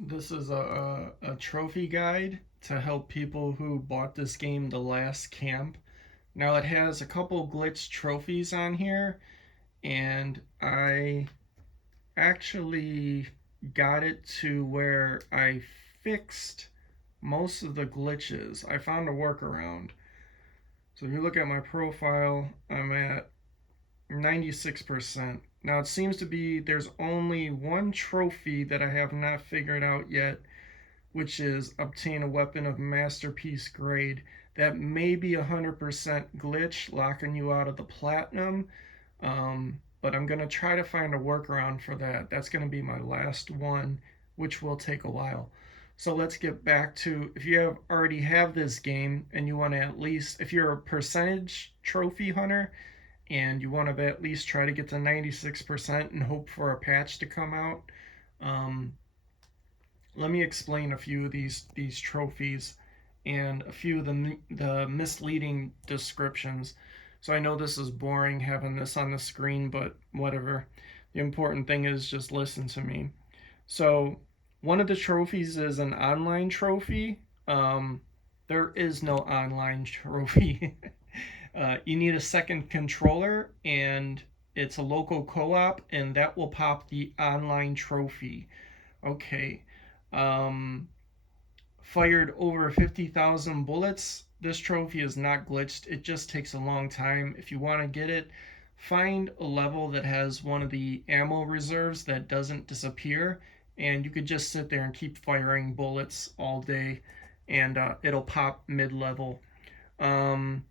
This is a trophy guide to help people who bought this game the last camp. Now it has a couple glitch trophies on here, and I actually got it to where I fixed most of the glitches. I found a workaround. So if you look at my profile, I'm at 96%. Now it seems to be there's only one trophy that I have not figured out yet, which is obtain a weapon of masterpiece grade. That may be 100% glitch, locking you out of the platinum. But I'm going to try to find a workaround for that. That's going to be my last one, which will take a while. So let's get back to, if you already have this game and you want to at least, if you're a percentage trophy hunter and you want to at least try to get to 96% and hope for a patch to come out, um, let me explain a few of these trophies and a few of the misleading descriptions. So I know this is boring having this on the screen, but whatever. The important thing is just listen to me. So one of the trophies is an online trophy. There is no online trophy. You need a second controller, and it's a local co-op, and that will pop the online trophy. Okay. Um, Fired over 50,000 bullets. This trophy is not glitched. It just takes a long time. If you want to get it, find a level that has one of the ammo reserves that doesn't disappear, and you could just sit there and keep firing bullets all day, and it'll pop mid level. Um,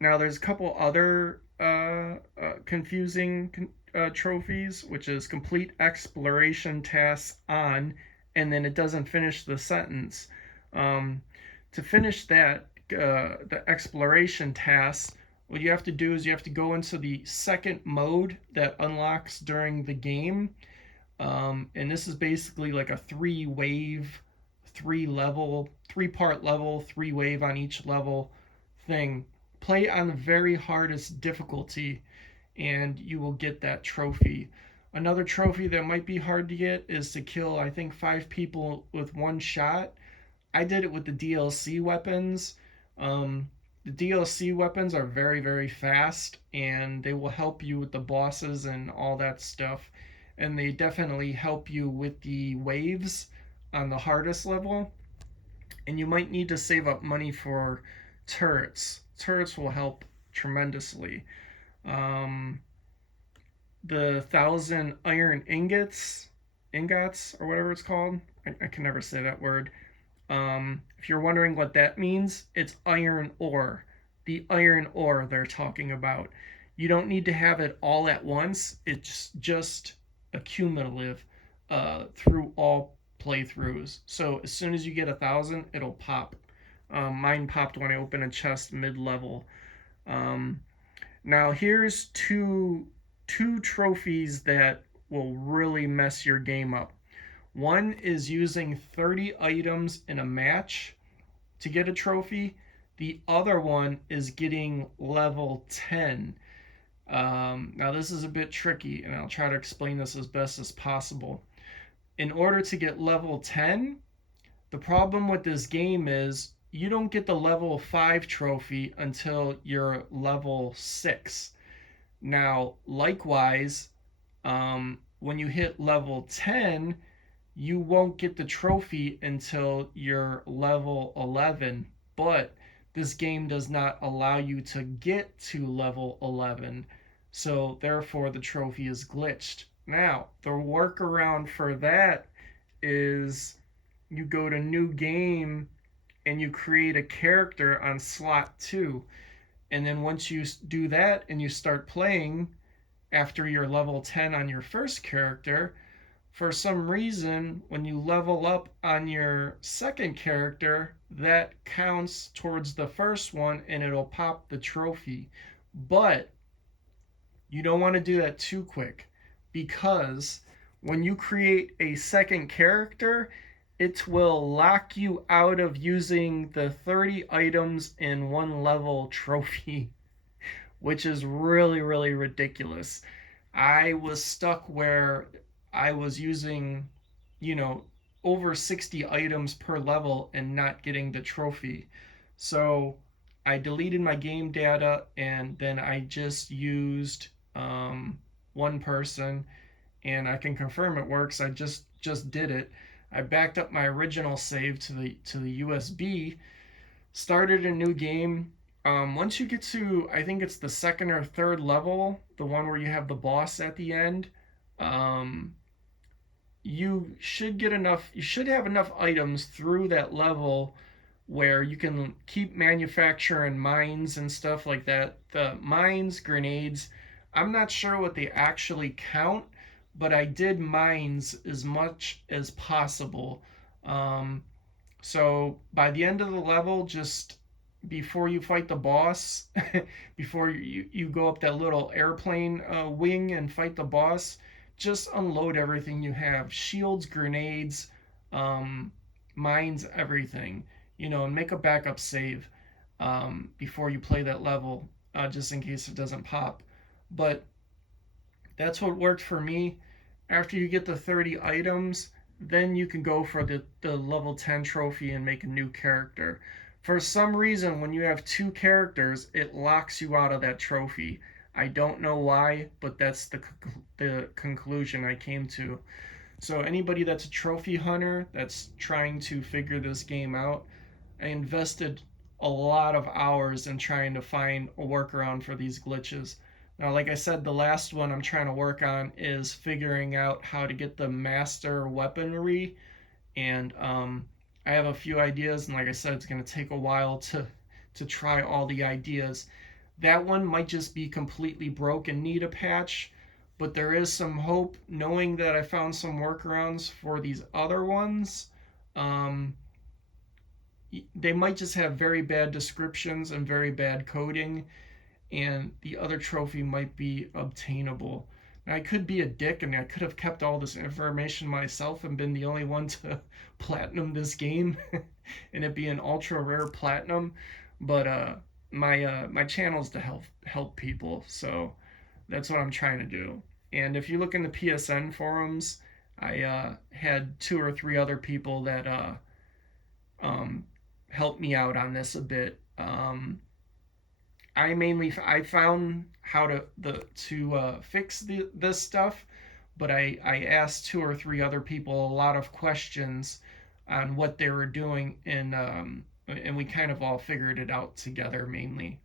Now, there's a couple other confusing trophies, which is complete exploration tasks on, and then it doesn't finish the sentence. Um, to finish that, the exploration tasks, what you have to do is you have to go into the second mode that unlocks during the game. And this is basically like a three wave, three level, three-part level, three wave on each level thing. Play on the very hardest difficulty, and you will get that trophy. Another trophy that might be hard to get is to kill, I think, 5 people with one shot. I did it with the DLC weapons. The DLC weapons are very, very fast, and they will help you with the bosses and all that stuff. And they definitely help you with the waves on the hardest level. And you might need to save up money for turrets. Turrets will help tremendously. Um, the 1,000 iron ingots, or whatever it's called. I can never say that word. If you're wondering what that means, it's iron ore. The iron ore they're talking about. You don't need to have it all at once. It's just accumulative through all playthroughs. So as soon as you get 1,000, it'll pop. Mine popped when I opened a chest mid-level. Um, Now here's two trophies that will really mess your game up. One is using 30 items in a match to get a trophy. The other one is getting level 10. Now, this is a bit tricky, and I'll try to explain this as best as possible. In order to get level 10, the problem with this game is you don't get the level 5 trophy until you're level 6. Now, likewise, when you hit level 10, you won't get the trophy until you're level 11. But this game does not allow you to get to level 11. So, therefore, the trophy is glitched. Now, the workaround for that is you go to new game and you create a character on slot 2. And then once you do that and you start playing after you're level 10 on your first character, for some reason, when you level up on your second character, that counts towards the first one and it'll pop the trophy. But you don't want to do that too quick, because when you create a second character, it will lock you out of using the 30 items in one level trophy, which is really, really ridiculous. I was stuck where I was using, you know, over 60 items per level and not getting the trophy. So I deleted my game data and then I just used one person, and I can confirm it works. I just did it. I backed up my original save to the USB, started a new game. Once you get to, I think it's the second or third level, the one where you have the boss at the end, um, you should get enough. You should have enough items through that level where you can keep manufacturing mines and stuff like that. The mines, grenades, I'm not sure what they actually count, but I did mines as much as possible. Um, so by the end of the level, just before you fight the boss, before you go up that little airplane wing and fight the boss, just unload everything you have: shields, grenades, um, mines, everything. And make a backup save before you play that level, just in case it doesn't pop. But that's what worked for me. After you get the 30 items, then you can go for the level 10 trophy and make a new character. For some reason, when you have two characters, it locks you out of that trophy. I don't know why, but that's the conclusion I came to. So anybody that's a trophy hunter that's trying to figure this game out, I invested a lot of hours in trying to find a workaround for these glitches. Now, like I said, the last one I'm trying to work on is figuring out how to get the master weaponry, and I have a few ideas, and like I said, it's going to take a while to try all the ideas. That one might just be completely broken, need a patch, but there is some hope knowing that I found some workarounds for these other ones. Um, they might just have very bad descriptions and very bad coding, and the other trophy might be obtainable. Now, I could be a dick and I could have kept all this information myself and been the only one to platinum this game and it be an ultra rare platinum, but my channel is to help people, so that's what I'm trying to do. And if you look in the PSN forums, I had two or three other people that um, helped me out on this a bit. I found how to fix this stuff, but I asked two or three other people a lot of questions on what they were doing, and we kind of all figured it out together mainly.